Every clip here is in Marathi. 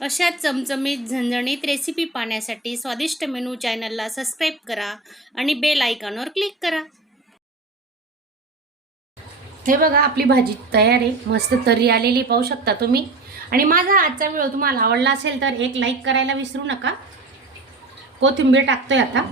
अशा चमचमीत झणझणीत रेसिपी पाहण्यासाठी स्वादिष्ट मेनू चॅनलला सबस्क्राईब करा आणि बेल आयकॉनवर क्लिक करा। हे बघा आपली भाजी तयार आहे, मस्त तर्री आलेली पाहू शकता तुम्ही। आणि माझा आजचा व्हिडिओ तुम्हाला आवडला असेल तर एक लाईक करायला विसरू नका। कोथिंबीर टाकतोय आता।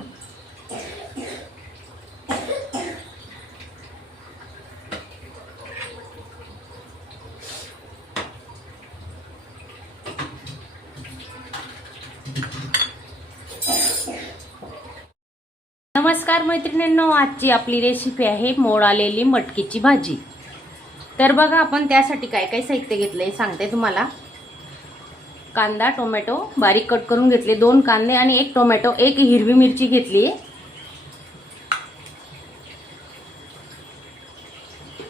नमस्कार मैत्रिणींनो, आजची आपली रेसिपी आहे मोड आलेली मटकीची भाजी। तर बघा आपण त्यासाठी काय काय साहित्य घेतलंय सांगते तुम्हाला। कांदा टोमॅटो बारीक कट करून घेतले, 2 कांदे आणि 1 टोमॅटो, 1 हिरवी मिरची घेतली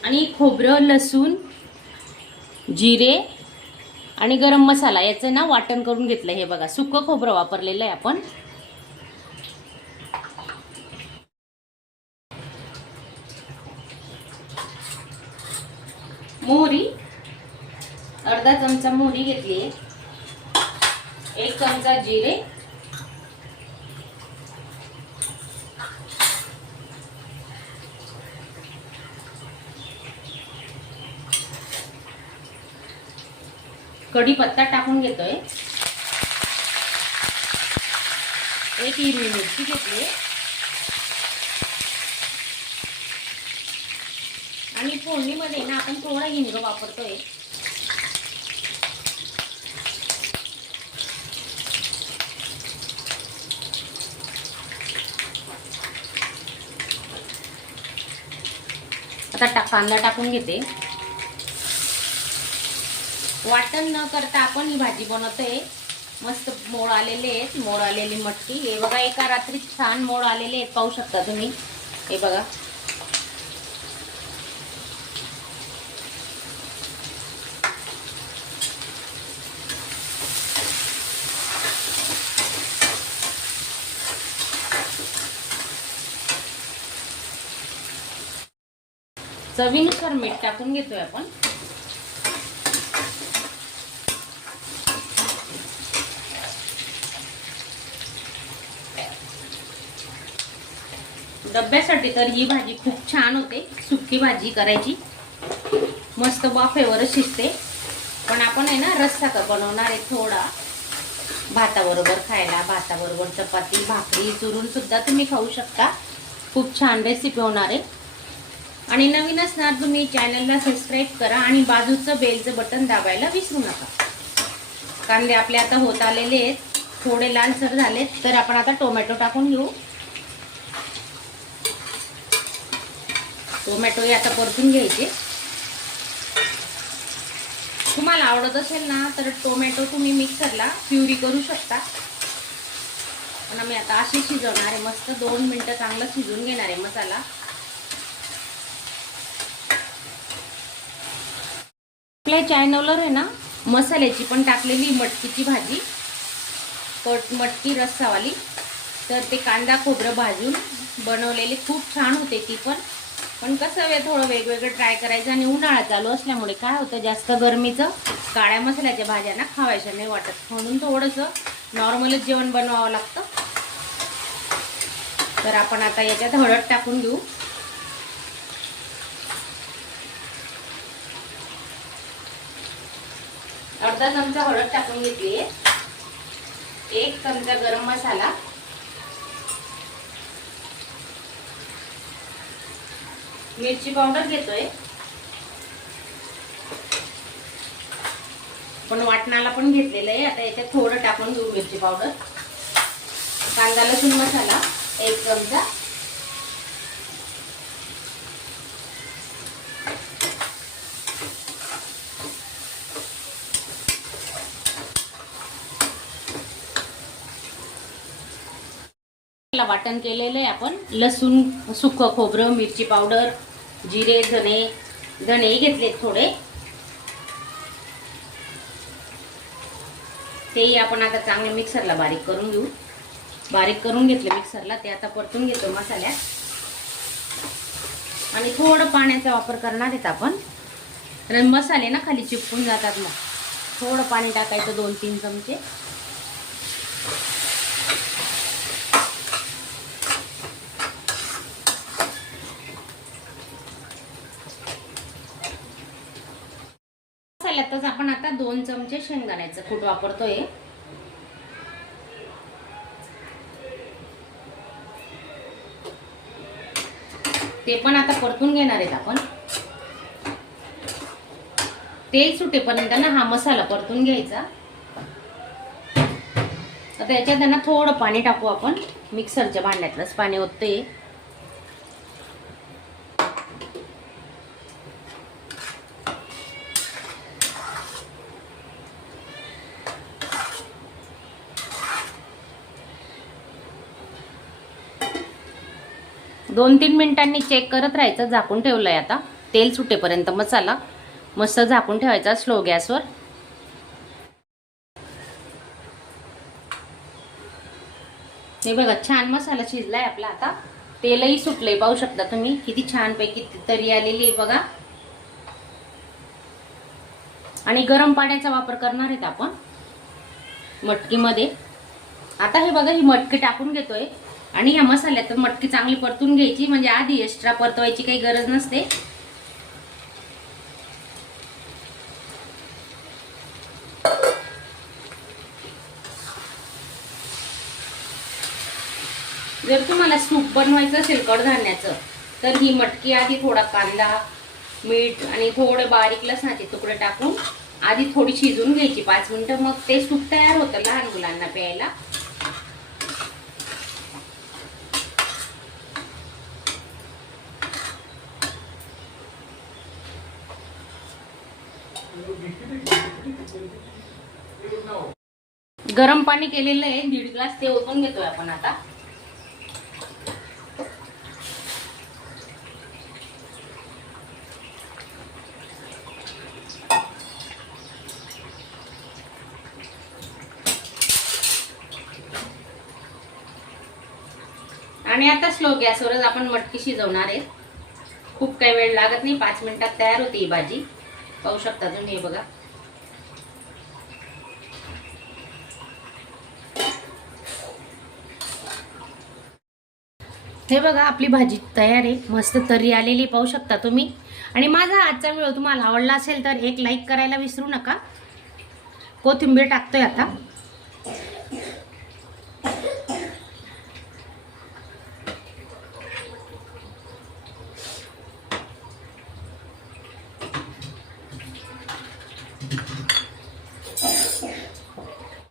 आणि खोबरं लसूण जिरे आणि गरम मसाला याचं ना वाटण करून घेतलं। हे बघा सुकं खोबरं वापरलेलं आहे आपण। मोहरी अर्धा चमचा मोहरी घेतली आहे, 1 चमचा जिरे, कढीपत्ता टाकून घेतोय, 1 हिरवी मिरची घेतली आणि फोडणीमध्ये ना आपण थोडा हिंग वापरतोय। आता कांदा टाकून घेते। वाटण न करता आपण ही भाजी बनवतोय। मस्त मोड आलेले आहेत, मोड आलेली मटकी। हे बघा एका रात्रीत छान मोड आलेले आहेत, पाहू शकता तुम्ही। हे बघा चवीनुसार मीठ टाकून घेतोय आपण। डब्यासाठी तर ही भाजी खूप छान होते। सुकी भाजी करायची, मस्त वाफेवरच शिजते। पण आपण आहे ना रस्सा बनवणार आहे थोडा, भाताबरोबर खायला, भाताबरोबर चपाती भाकरी चुरून सुद्धा तुम्ही खाऊ शकता। खूप छान रेसिपी होणार आहे। आणि नवीन असणार तुम्ही चॅनलला सबस्क्राईब करा आणि बाजूचं बेलचं बटन दाबायला विसरू नका। कांदे आपले आता होत आलेले आहेत, थोडे लालसर झालेत, तर आपण आता टोमॅटो टाकून घेऊ। टोमॅटो आता परतून घ्यायचे। तुम्हाला आवडत असेल ना तर टोमॅटो तुम्ही मिक्सरला प्युरी करू शकता, पण आम्ही आता अशी शिजवणार आहे। मस्त 2 मिनिटं चांगलं शिजवून घेणार आहे मसाला। आपल्या चॅनलवर आहे ना मसाल्याची पण टाकलेली मटकीची भाजी, मटकी रस्सावाली, तर ते कांदा खोबरं भाजून बनवलेली खूप छान होते ती पण कसं थोडं वेगवेगळं ट्राय करायचं। आणि उन्हाळा चालू असल्यामुळे काय होतं, जास्त गरमीचं काळ्या मसाल्याच्या भाज्या ना खावायच्या नाही वाटत, म्हणून थोडंसं नॉर्मलच जेवण बनवावं लागतं। तर आपण आता याच्यात हळद टाकून घेऊ। अर्धा चमचा हळद टाकून घेतली आहे, 1 चमचा गरम मसाला, मिरची पावडर घेतोय, पण वाटणाला पण घेतलेलं आहे। आता याच्यात थोडं टाकून घेऊ मिरची पावडर। कांदा लसूण मसाला 1 चमचा, वाटण केलेलं आहे आपण। लसूण सुकं खोबरं मिरची पावडर जिरे धणे घेतले थोडे, तेही आपण आता चांगले मिक्सरला बारीक करून घेऊ। बारीक करून घेतले मिक्सरला, ते आता परतून घेतो मसाल्यात। आणि थोडं पाण्याचा वापर करणार आहेत आपण, कारण मसाले ना खाली चिपकून जातात मग। थोडं पाणी टाकायचं, 2-3 चमचे. मसाल्यातच आपण आता 2 चमचे शेंगदाण्याचं कूट वापरतोय. ते पण आता परतून घेणार आहेत आपण. तेल सुटेपर्यंत ना हा मसाला परतून घ्यायचा. आता याच्यात ना थोडं पाणी टाकू आपण. मिक्सरच्या भांड्यातलंच पाणी ओतते. दोन 3 मिनिटांनी चेक करत राहायचं. झाकून ठेवलंय आता. तेल सुटेपर्यंत मसाला मस्त झाकून ठेवायचा स्लो गॅसवर. हे बघा छान मसाला शिजलाय आपला. आता तेलही सुटलंय, पाहू शकता तुम्ही किती छान पैकी तरी आलेली आहे बघा. आणि गरम पाण्याचा वापर करणार आहेत आपण मटकीमध्ये. आता हे बघा ही मटकी टाकून घेतोय आणि ह्या मसाल्यात मटकी चांगली परतून घ्यायची, म्हणजे आधी एक्स्ट्रा परतवायची काही गरज नसते. जर तुम्हाला सूप बनवायचं असेल कडधान्याचं तर ही मटकी आधी थोडा कांदा, मीठ आणि थोडे बारीक लसणाचे तुकडे टाकून आधी थोडी शिजून घ्यायची 5 मिनिटं. मग ते सूप तयार होतं लहान मुलांना प्यायला. गरम पाणी केलेलं आहे 1.5 ग्लास, ते ओतून घेतोय आपण आता. आणि आता स्लो गॅसवरच आपण मटकी शिजवणार आहे. खूप काही वेळ लागत नाही, 5 मिनिटात तयार होती ही भाजी. पाहू शकता तुम्ही. हे बघा हे बघा आपली भाजी तयार आहे. मस्त तर्री आलेली पाहू शकता तुम्ही. आणि माझा आजचा व्हिडिओ तुम्हाला आवडला असेल तर एक लाईक करायला विसरू नका. कोथिंबीर टाकतोय आता.